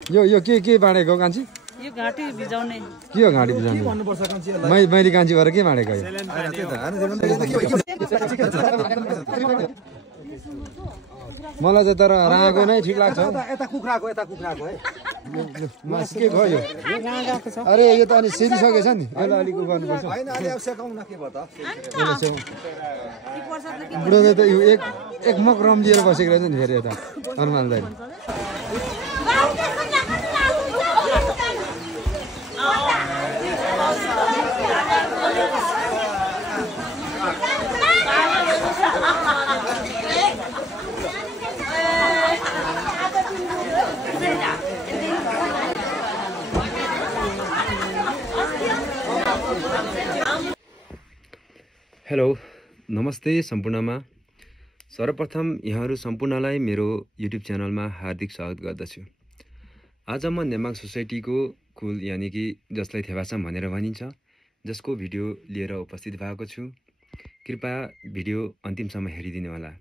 यो के बाँडेको कान्छी? यो घाँटी भिजाउने। के हो घाँटी भिजाउने? मैले कान्छी गरेर के बाँडेको यो? मलाई चाहिँ तर राँगो नै ठिक लाग्छ। यता कुखुराको है मासु के भयो यो? अरे यो त अनि सिधिसकेछ नि, यसलाई अलिक गर्नुपर्छ। होइन अलि अब सेकाउन के भयो त? बुढोले त यो एक मग रम लिएर बसेको रहेछ नि फेरि यता हनुमान दाइ। हेलो नमस्ते सम्पूर्णमा। सर्वप्रथम यहाँहरू सम्पूर्णलाई मेरो युट्युब च्यानलमा हार्दिक स्वागत गर्दछु। आज म नेमाङ सोसाइटीको कुल यानि कि जसलाई थेवासाम भनेर भनिन्छ जसको भिडियो लिएर उपस्थित भएको छु। कृपया भिडियो अन्तिमसम्म हेरिदिनु होला।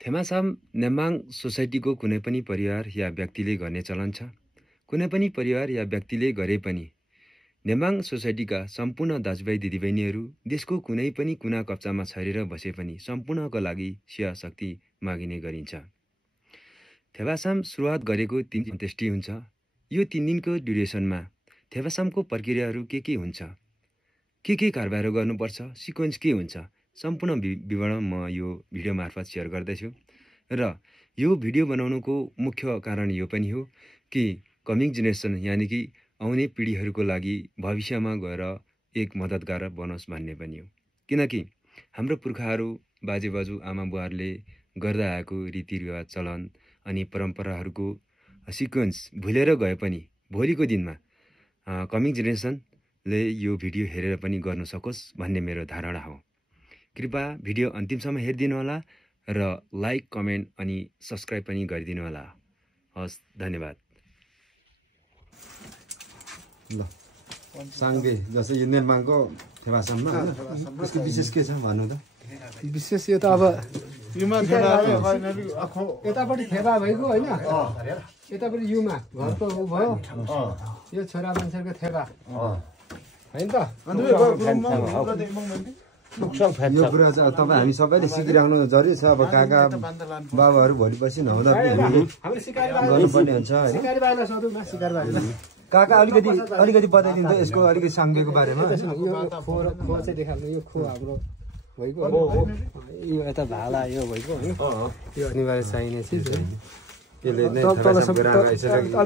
थेमासाम नेमाङ सोसाइटीको कुनै पनि परिवार या व्यक्तिले गर्ने चलन छ। कुनै पनि परिवार या व्यक्तिले गरे पनि नेमाङ सोसाइटीका सम्पूर्ण दाजुभाइ दिदीबहिनीहरू देशको कुनै पनि कुना कप्चामा छरेर बसे पनि सम्पूर्णको लागि सेवा शक्ति मागिने गरिन्छ। थेवासाम सुरुवात गरेको 3 दिन अन्त्येष्टि हुन्छ। यो 3 दिनको ड्युरेसनमा थेवासामको प्रक्रियाहरू के हुन्छ, के कारबार गर्नुपर्छ, सिक्वेन्स के हुन्छ, सम्पूर्ण विवरण म यो भिडियो मार्फत सेयर गर्दैछु। र यो भिडियो बनाउनुको मुख्य कारण यो पनि हो कि कमिङ जेनेरेसन यानि कि आउने पिँढीहरूको लागि भविष्यमा गएर एक मद्दतगार बनोस् भन्ने पनि हो। किनकि हाम्रो पुर्खाहरू बाजेबाजु आमा बुवाहरूले गर्दा आएको रीतिरिवाज चलन अनि परम्पराहरूको सिक्वेन्स भुलेर गए पनि भोलिको दिनमा कमिङ जेनेरेसनले यो भिडियो हेरेर पनि गर्न सकोस् भन्ने मेरो धारणा हो। कृपया भिडियो अन्तिमसम्म हेरिदिनु होला र लाइक कमेन्ट अनि सब्सक्राइब पनि गरिदिनु होला। हस्, धन्यवाद। ल साङ्गे जस्तै यो नेमाङको थेवासाममा यसको विशेष के छ भन्नु त? विशेष यो त अब यतापट्टि थेबा भइगयो होइन, यतापट्टि युमा घरको उ भयो, यो छोरा मान्छेको थेबा होइन त। यो कुरा चाहिँ तपाईँ हामी सबैले सिकिराख्नु जरुरी छ। अब काका बाबाहरू भोलि पछि नहुँदा पनि गर्नुपर्ने हुन्छ होइन। काका अलिकति बताइदिनु त यसको अलिकति साङ्गेको बारेमा। यो खो चाहिँ देखाल्नु, यो खो हाम्रो भइगयो, यो यता भाला यो भइगयो होइन। यो अनिवार्य चाहिने चिज हो।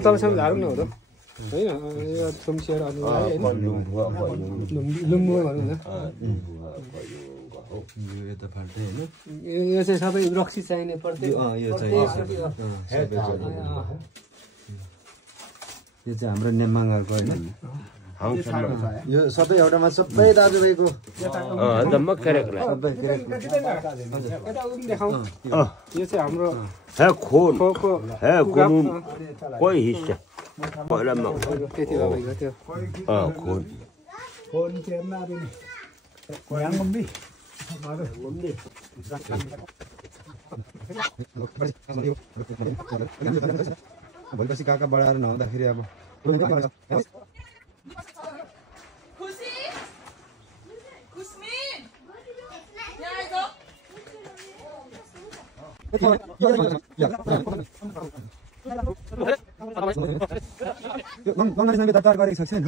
तलसम्म झार्नु न हो त होइन। यो थुम्सिएर अनिवार्य होइन, लुम्बु भनौँ न। यो चाहिँ सबै रक्सी चाहिने प्रत्येक यो चाहिँ हाम्रो नेमाङहरूको होइन। यो सबै एउटामा सबै दाजुभाइको यो चाहिँ हाम्रो कोही हिस्सा पहिलामा त्यति भइगयो त्यो भोलिपछि काका बढाएर नहुँदाखेरि अब तयार गरेको छ छैन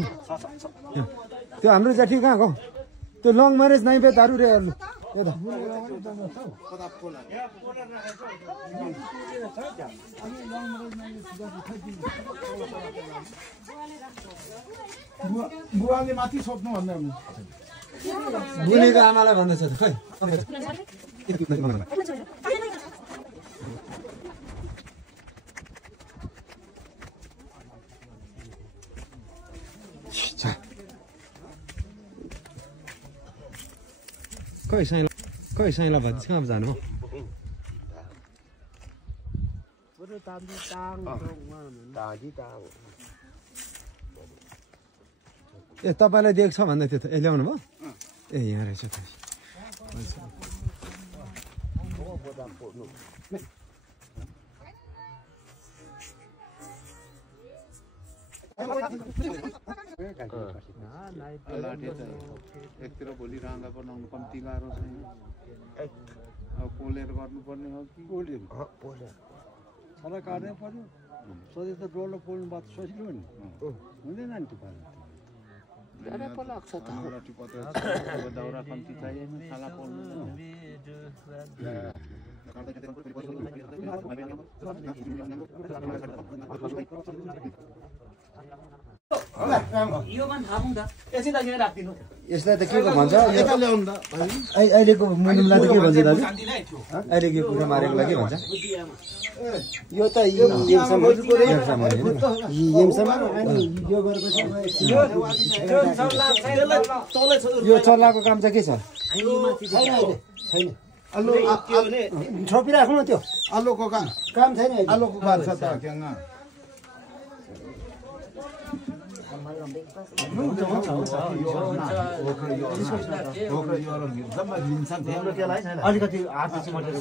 त्यो हाम्रो जाठी कहाँको त्यो लङ म्यारेज नाइ पे दारु रे बुवाले माथि सोध्नु भन्दा बुनेको आमालाई भन्दैछ त खै। खै साइला भन्छ कहाँ जानु? ए तपाईँलाई दिएको छ भन्दै थियो त, ए ल्याउनु भयो? ए यहाँ रहेछ त। एकतिर भोलि राँगा बनाउनु कम्ती गाह्रो छैन अब पोलेर गर्नुपर्ने हो कि छला काट्नै पर्यो सधैँ त डल्लो पोल्नु बात सजिलो नि हुँदैन नि त्यो दाउरा कम्ती चाहिएन छाला पोल्नु यसलाई त के भन्छ अहिलेको मुनिमलाई त के भन्छ दाजु अहिलेको कुरा मारेकोलाई के भन्छ यो त यो चल्लाको काम चाहिँ के छ छोपिराख्नु त्यो आलुको काम छैन आलुको काम छ त अलिकति हात चिमटेर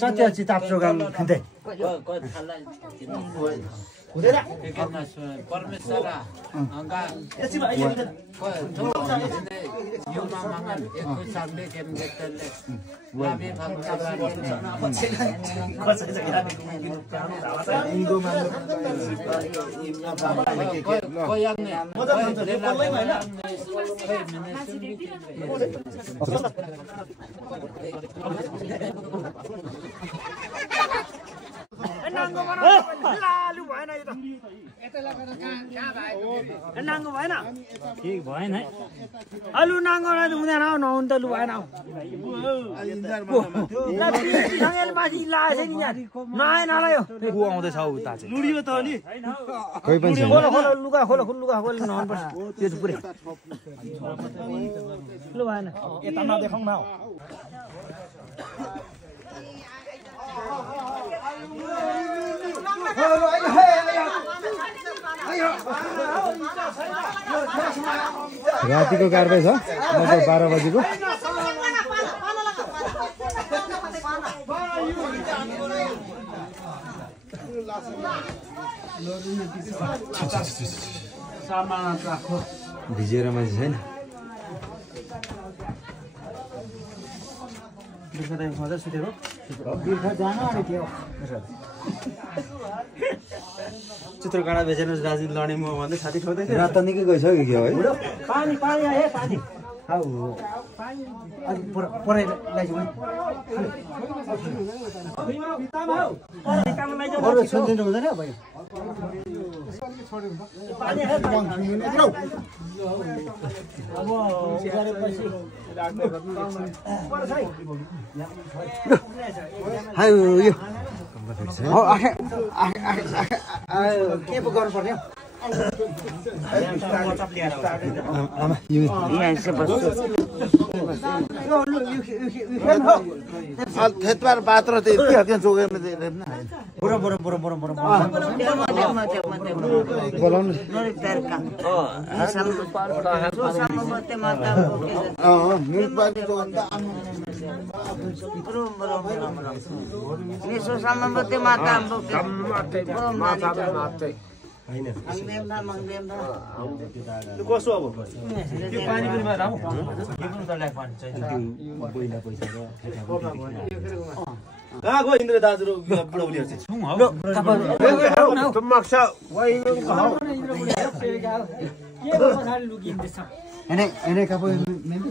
सत्य चिताप प्रोग्राम खिन्दै परमेश्वर नाङ्गो भएन ठिक भएन है अलु नाङ्गो हुँदैन नहुनु त लु भएन माथि लाएछ नि नआएन होला यो आउँदैछ उता चाहिँ लुडियो त अलि खोल खोल लुगा खोल लुगा खोल नहुनु पर्छ त्यो चाहिँ पुरै लु भएन यता नदेखाउँ न रातिको कारबाही छ लगभग 12 बजेको भिजेर मान्छे छैन चित्रकाँडा बेचेर दार्जिलिङ लड्ने म भन्दै साथी ठोक्दै रात त निकै गइसक्यो कि है पानी पानी आयो पानी के पो गर्नुपर्ने खेतबार पात्र त्यही जोगेर कसो अब त्यो पानी पनि राउ यो पनि तलाई पानी चाहिन्छ पहिला पैसा गयो इन्द्र दाजु र बुढौलीहरु चाहिँ छौं हो मक्सा के गर्छ खाली लुकिँदैछ एने कापो मेन्दी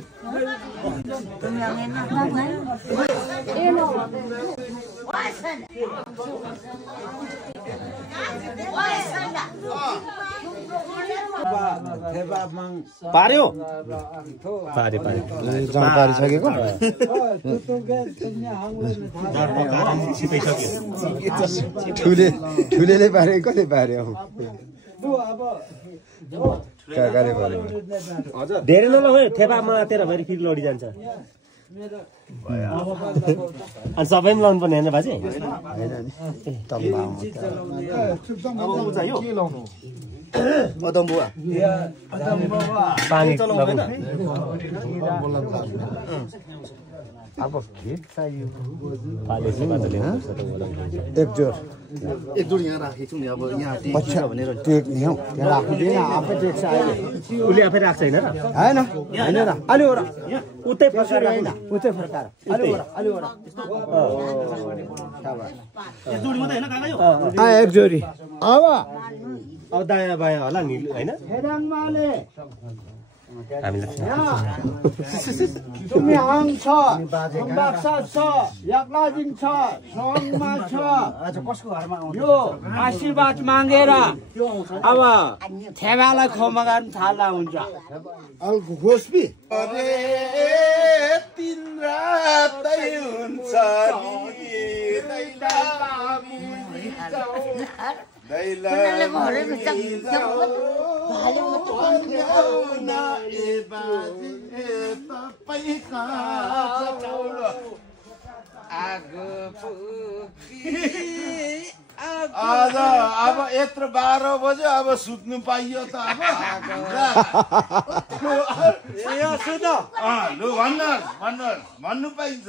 पार्यो पारे जहाँ पारिसकेको ठुलेले पारे कसले पार्यो काकाले पार्यो धेरै नलगायो थेपामा तेरा भरि फेरि लडिजान्छ अनि सबैमा लाउनु पर्ने होइन बाजे पानी अब भेट चाहियो एक जोडी यहाँ राखेको छु नि अब यहाँ अच्छा भनेर टेक नि हौ त्यहाँ राखिदिएन आफै टेक चाहियो उसले आफै राख्छ होइन र हैन हैन र अलि ओरा उतै फर्काएर हैन उतै फर्काएर अलि ओरा एक जोडी मात्रै होइन काका यो एक जोडी अब दायाँ बायाँ होला नि होइन हेराङमाले हामीलाई सुमिहाङ छ बाक्सा छ याक्लाजिङ छ सङमा छ कसको घरमा यो आशीर्वाद मागेर अब थेगालाई खोमा गर्न थाल्दा हुन्छ घोस्पी तीन रातै हुन्छ आज अब यत्रो 12 बज्यो अब सुत्नु पाइयो त अब लु भन्नु पाइन्छ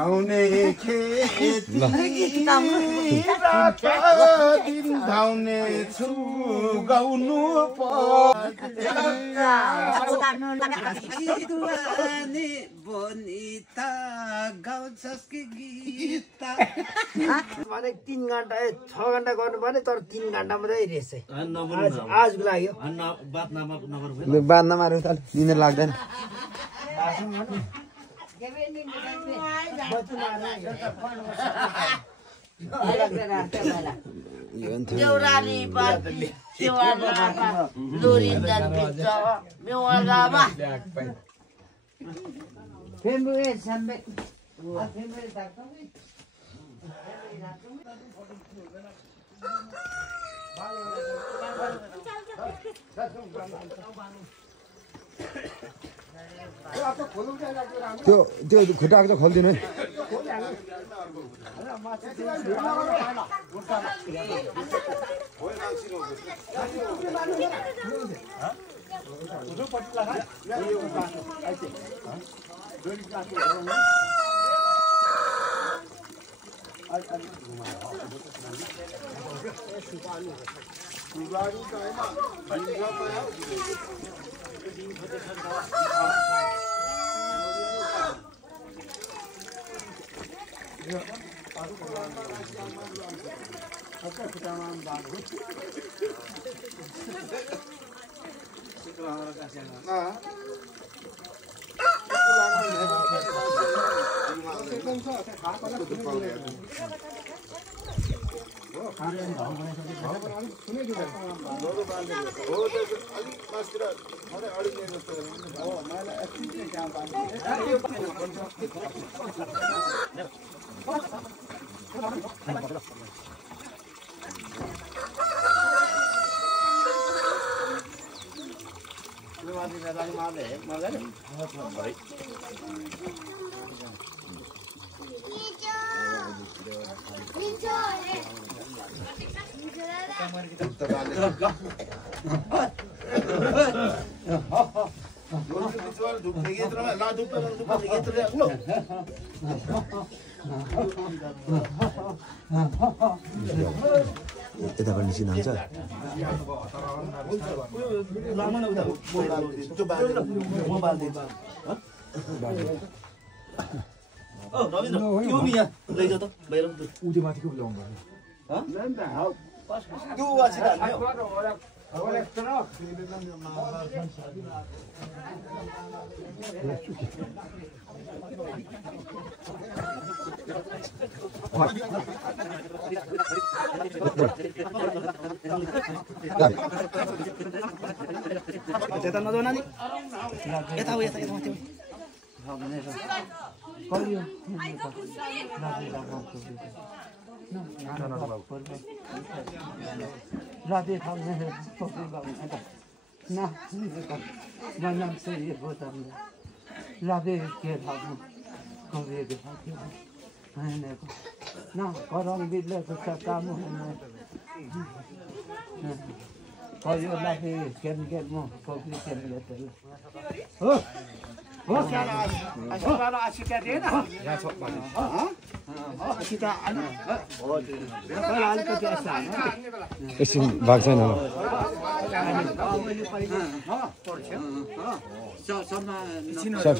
आउने खेती धाउने छु गाउनु बनिता गाउँछस् कि गीत भने 3 घण्टा 6 घण्टा गर्नु पर्ने तर 3 घण्टा मात्रै रेस आजको लाग्यो बात नमार्नु त निन्द्रा लाग्दैन त्यो खुट्टाको चाहिँ खोलिदिनु है यताबाट निस्किन हुन्छ यता नजाऊ नानी यता हो यता माथि राधे थाल्ने ना नाम से ये होता है राधे के थाल्नु कभी देखा मैंने ना करम बिल्ले तो काम होने कहियो लागे केन मो कभी केन लेते हो हो सारा आशिका दे ना आशिका आना हो लाल के जैसा एकछिन भाग छैन होला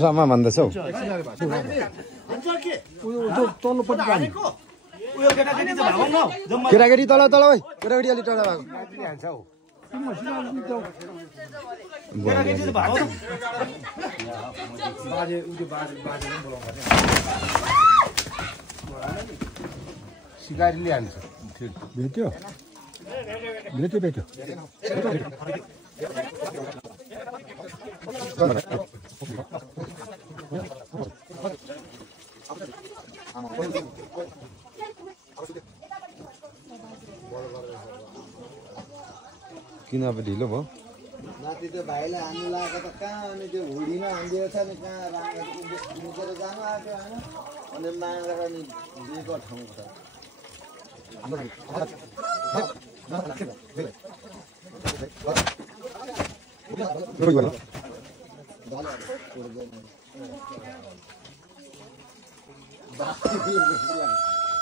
सबमा भन्दैछौ केटाकेटी तल तल है केटाकेटी अलि टाढा भएको सिकारीले हान्छ भेट्यो किन अब ढिलो भयो माथि त्यो भाइलाई हान्नु लागेको त कहाँ अनि त्यो हुडीमा हानिदिएको छ नि कहाँ मुखेर जानु आएको होइन अनि मागेर नि दिएको ठाउँ छ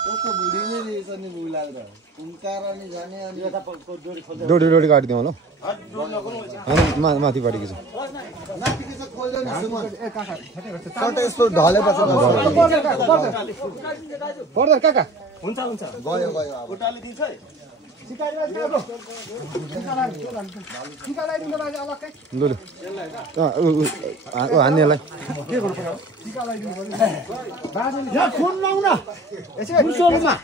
कस्तो भुडी नै रहेछ नि भुल लाग्दा उन्कार अनि जाने अनि डोडी काटिदिउँ होला माथिपट्टिको छ यस्तो ढलेपछि पर्दैन काका हुन्छ गयो उटाले दिन्छ है टिका लगाइदिनु बाजे अलग्गै हान्नेलाई के गर्नु पर्यो टिका लगाइदिनु पर्यो बाजेले यहाँ फोन लाउन यसै मुसोलमा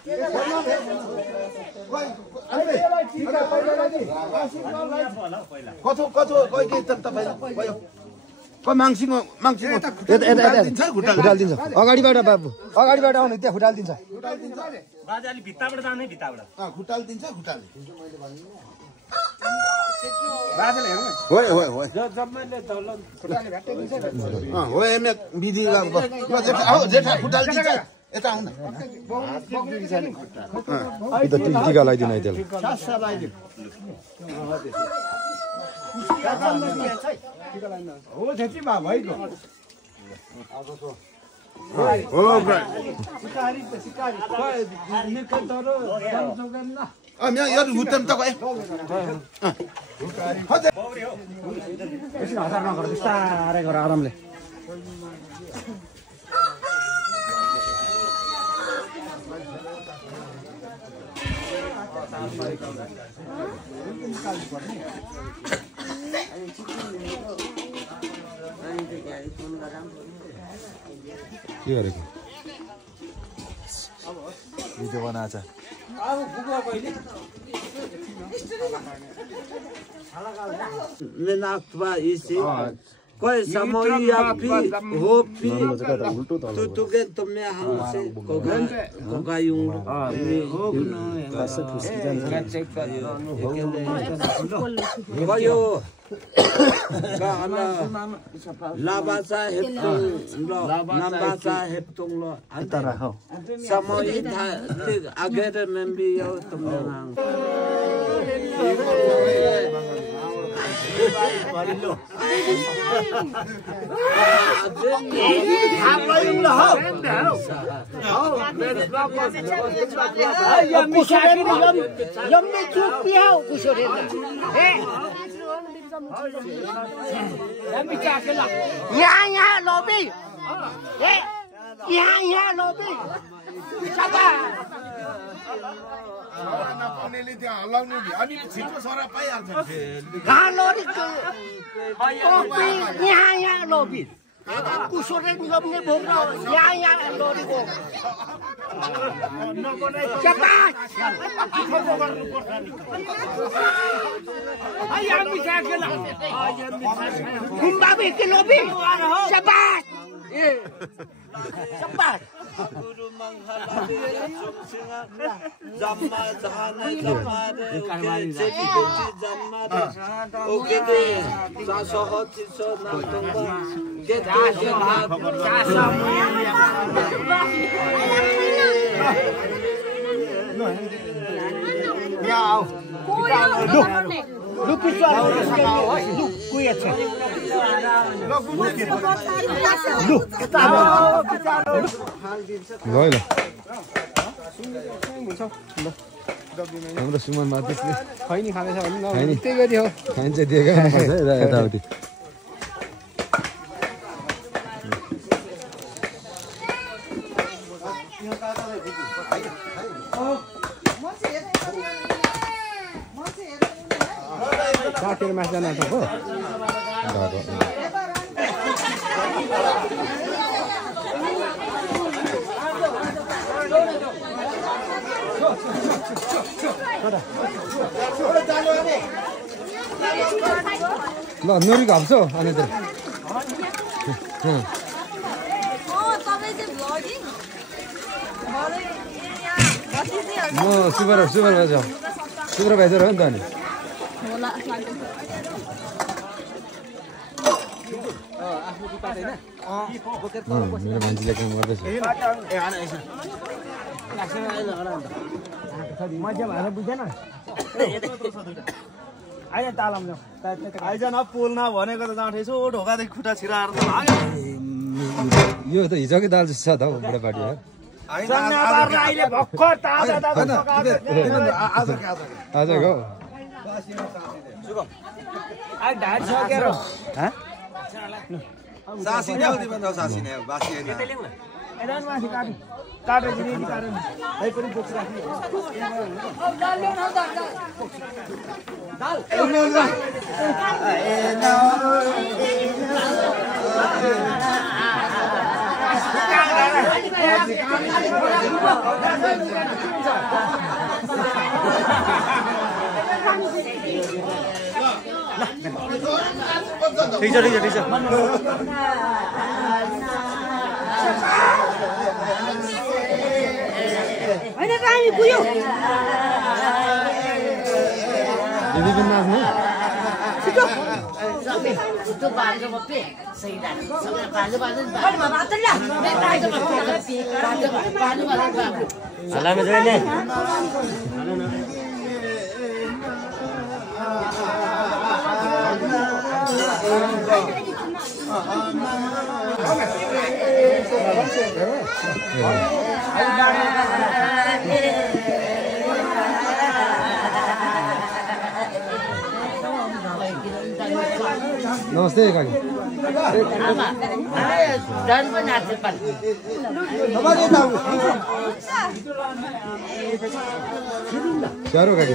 कतो कहिले तपाईँ माङ्सिङ खुट्टाल दिन्छ अगाडिबाट बाबु अगाडिबाट आउनु त्यहाँ खुट्टाल दिन्छ बाजे अलि भित्ताबाट जाने भित्ताबाट खुट्टाल दिन्छ खुट्टाले बाजेले हेर्नु हो जम्मैले दौलत खुट्टाले भ्याट्टै दिन्छ हो एमे विधि जेठा खुट्टाल दिन्छ यता आउन टिका लगाइदिनु है त्यसलाई सासा लगाइदिनु हो त्यति भए भइगयो हो सिकारी निकै तर जौगन यहाँ यो हुत्तम त गए एकछिन हतार नगर बिस्तारै गर आरामले के गरेको भिडियो बनाएको Menakwa isi koi samoi api hopi tutugen tomnya hamse kokayung koyo kana labasa heptung lo nambasa heptung lo antara samoi tha agere membi yo tomnya नपाउनेले त्यहाँ हल्लाउनु अनि छिटो सरा पाइहाल्छ गुरु मंगलाले चुमसिंगा जम्मा जाने जम्मा रे चेटी कोची जम्मा रे ओके दे सासहति स नातंबा के हाम्रो सुमन माध्यक्षले खैनी खाँदैछ भने खैनी। त्यही गरी हो खान्छ दिएकै हुनुपर्छ है यताउति साथीहरू मास जानु आँटेको हो ल नोरी घाप्छ अनि त म सुपरभाइजर हो नि त अनि मेरो मान्छेले काम गर्दैछ आइज न पोल न भनेको त जाँठे यसो ढोकादेखि खुट्टा छिराएर यो त हिजोकै दाल जस्तो छ त हौ बुढापाटी आजको ठिक छ होइन पानी पुग्यो यदि पनि नाच्ने छिटो बाल्यो मपे सही लाग्छ सबै बाल्यो हल्लामा जाने नमस्ते काकी स्याहारो काकी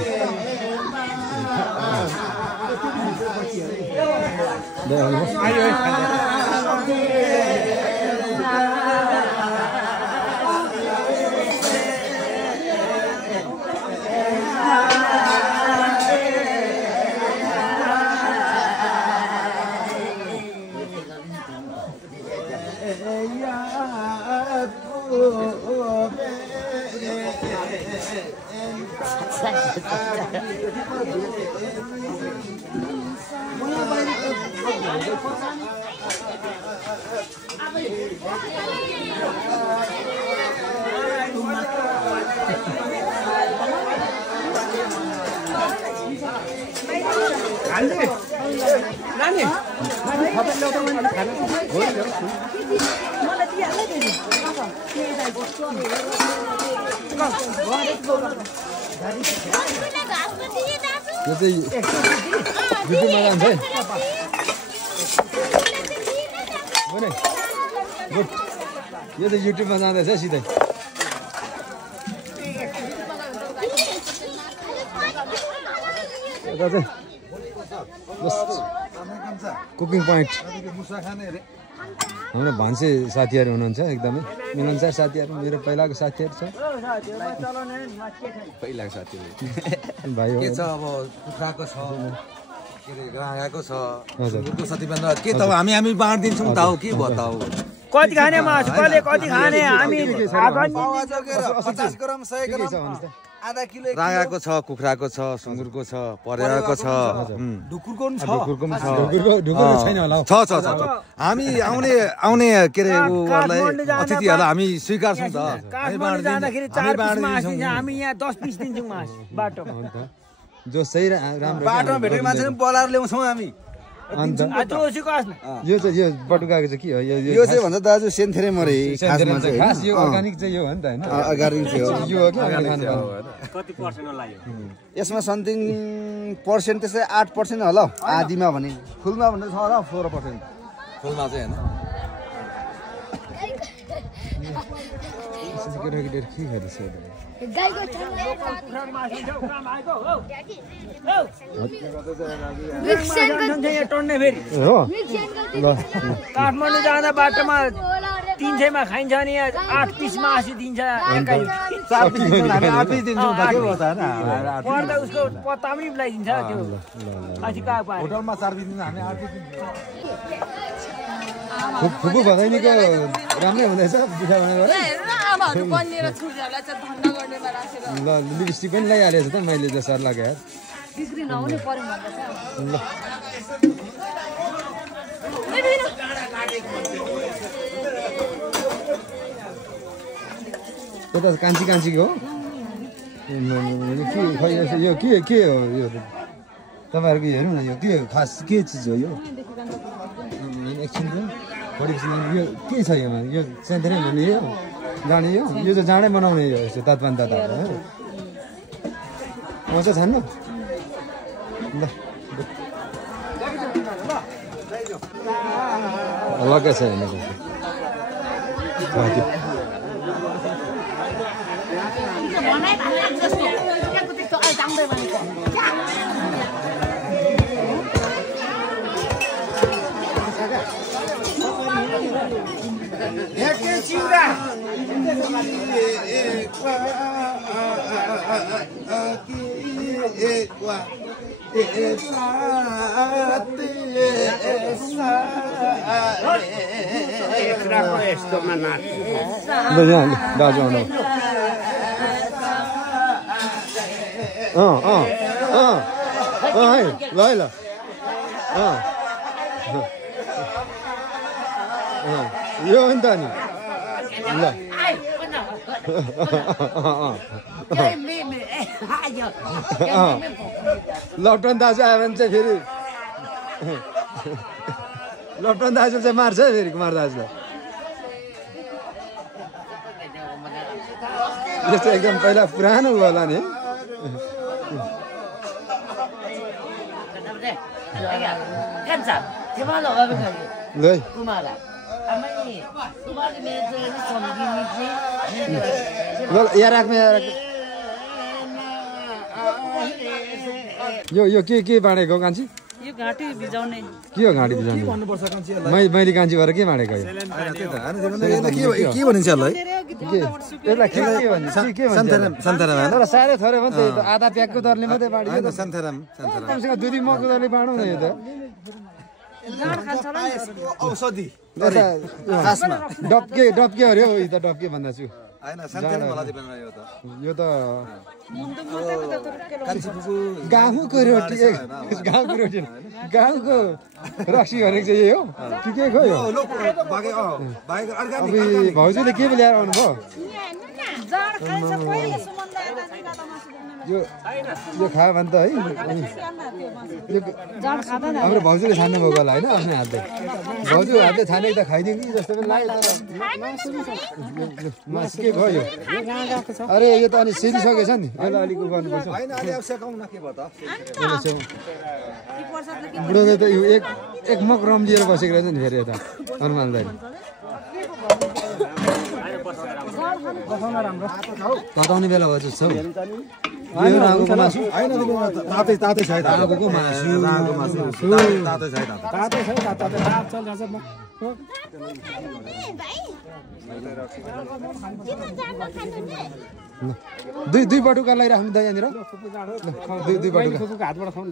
यो चाहिँ युट्युबमा जान्छ है यो चाहिँ युट्युबमा जाँदैछ सिधै कुकिङ पोइन्ट हाम्रो भान्से साथीहरू हुनुहुन्छ एकदमै मिलनसार साथीहरू मेरो पहिलाको साथीहरू छ पहिलाको साथीहरू भाइ हो के छ अब कुखुराको छ के अरे गाँगाको छ सुँगुरको सतीबन्ध के त हामी बाँडिदिन्छौँ त हो के भयो त हो कति खाने मासु कसले कति खाने हामी 50 ग्राम 100 ग्राम आधा किलो राँगाको छ कुखुराको छ सुँगुरको छ परेवाको छ ढुकुरको पनि छ ढुकुरको छैन होला छ हामी आउने के रे उहरुलाई अतिथिहरुलाई हामी स्वीकार्छौं त काठमाडौँ जाँदाखेरि 4 पिस मासु दिन्छ हामी यहाँ 10 पिस दिन्छौं मासु बाटोमा जो सही राम्रो बाटोमा भेटेको मान्छेले बोलाएर ल्याउँछौँ हामी अन्त यो चाहिँ यो बटुकाको चाहिँ के हो यो चाहिँ भन्छ दाजु सेन्थेरे मरे खास यो अर्गानिक चाहिँ यो हो नि त हैन अर्गानिक चाहिँ हो यो हो कि कति पर्सेन्ट लाग्यो यसमा समथिङ पर्सेन्ट त्यसै 8% होला आदिमा भने फुलमा भन्दा छ होला 16% फुलमा चाहिँ हैन केटाकेटी के खाइदिन्छ गाईको काठमाडौँ जाँदा बाटोमा 300 मा खाइन्छ नि 8 पिस मासु दिन्छ पर्दा उसको पत्ता पनि लगाइदिन्छ त्यो माथि कहाँ पाए होटलमा 4 पिस दिन्छ हामी 8 पिस फुपू भदैनीको राम्रै हुँदैछ बिहा भनेर आमाहरु बन्नेर छोरीहरुलाई चाहिँ धन्दा गर्नेमा राखेर ल लिपस्टिक पनि लगाइहालेछ त मैले त सर लगे यार बिग्री नहुने पर्यो भन्दैछ ल त्यो त कान्छी कान्छीको हो यो के हो यो तपाईहरुको हेर्नु न यो के खास के चीज हो यो एकछिन यो के छ यो सेन्टरै भन्ने यो जाने यो चाहिँ जाँडै बनाउने यो यसो तत्वान तता आउँछ छान्नु ल लगे छ हेर्नु दाजु आउनु है ल है ल यो हो नि त नि ल लपटन दाजु आयो भने चाहिँ फेरि लपटन दाजु चाहिँ मार्छ है फेरि कुमार दाजुलाई यस्तो एकदम पहिला पुरानो होला नि ल यहाँ राख्ने यो के बाँडेको कान्छी यो घाँटी भिजाउने के हो घाँटी भिजाउने भन्नुपर्छ कान्छी मैले कान्छी भएर के बाँडेको यो के भनिन्छ यसलाई के भन्छ साह्रै थोरै हो नि त आधा प्याकको दरले मात्रै बाँडियो सन्थराम कमसेकम 2 मगको दरले बाँडौँ न यो त औषधि डब्के अरे हो यो त डब्के भन्दा छु हैन सन्थराम होला दिपेन यो त गाउँको रोटी गाउँको रक्सी भनेको चाहिँ यही हो के खो यो भाउजूले के ल्याएर आउनु भयो यो खायो भने त है हाम्रो भाउजूले छान्नु भएको होला होइन आफ्नो हातले भाउजू हातले छानेको त खाइदिउँ कि जस्तो पनि लाग्यो मासु के भयो यो अरे यो त अनि सेरिसकेछ नि यसलाई अलिक गर्नुपर्छ बुढोले त यो एक मग रम लिएर बसेको रहेछ नि फेरि यता हनुमानलाई तताउने बेला भयो जस्तो यो राँगोको मासु होइन तातै तातै छ है राँगोको मासु राँगोको मासु तातै छ है तातै छ तातै ताप चल जान्छ म दुई बटुका लगाइराख्नु त यहाँनिर दुई बटुका फुपूको हातबाट खाउनु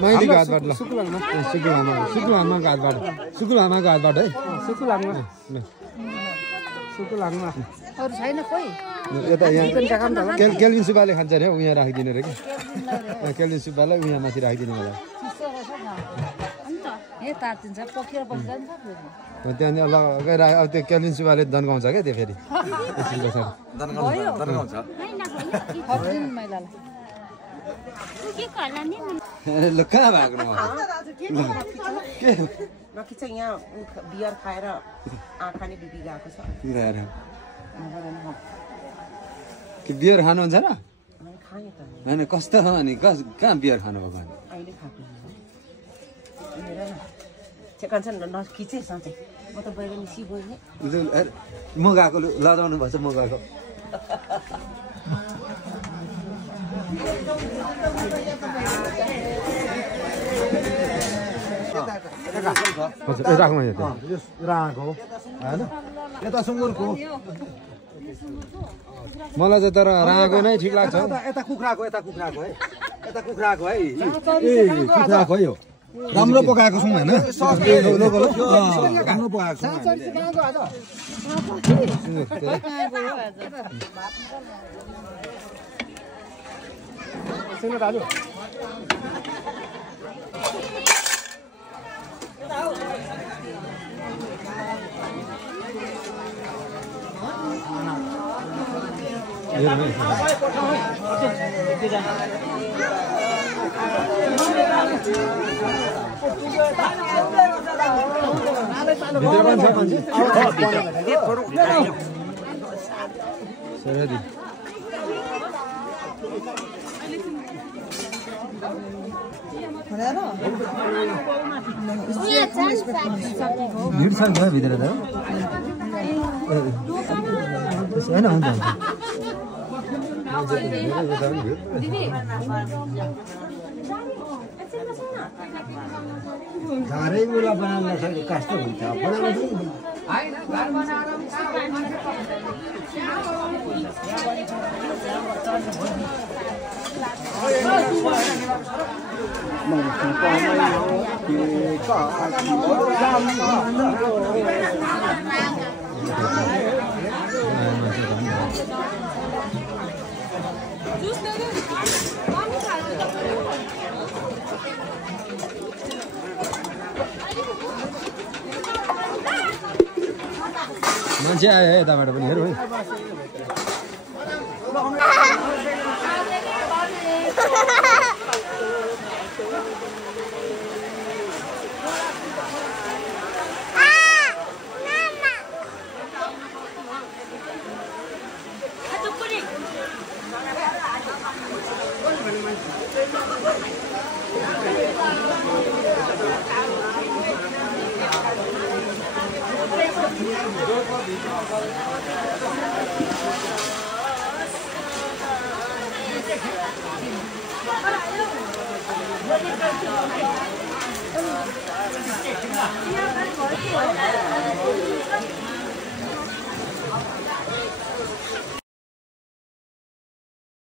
माइलीको हातबाट ल सुकुल आमाको हातबाट है सुकुल आमा अरू छैन कोही यता यहाँ केल्भिन सुब्बाले खान्छ अरे हौ यहाँ राखिदिनु अरे कि केल्भिन सुब्बालाई यहाँ माथि राखिदिनु होला त्यहाँनिर लगाएर अब त्यो केल्भिन सुब्बाले दन्काउँछ क्या त्यो फेरि ल कहाँ भएको बाँकी चाहिँ यहाँ बियर खाएर आँखा नै बिपी गएको छ कि बियर खानुहुन्छ र खाएँ त होइन कस्तो अनि कहाँ बियर खानुभएको अहिले खाएको कान्छ नखिचे सधैँ म त बाहिर निसी गएँ म गएको लजाउनु भएछ म गएको राखौँ राँगो होइन यता सुँगुरको मलाई चाहिँ तर राँगो नै ठिक लाग्छ यता कुखुराको है कुखुराको है कुखुराको है यो राम्रो पकाएको छौँ होइन राम्रो पकाएको छौँ दाजु भिड छ भित्र त होइन हुन्छ घरै मुला बनाउन नसके कस्तो हुन्छ मान्छे आयो है यताबाट पनि हेरौँ है Yeah.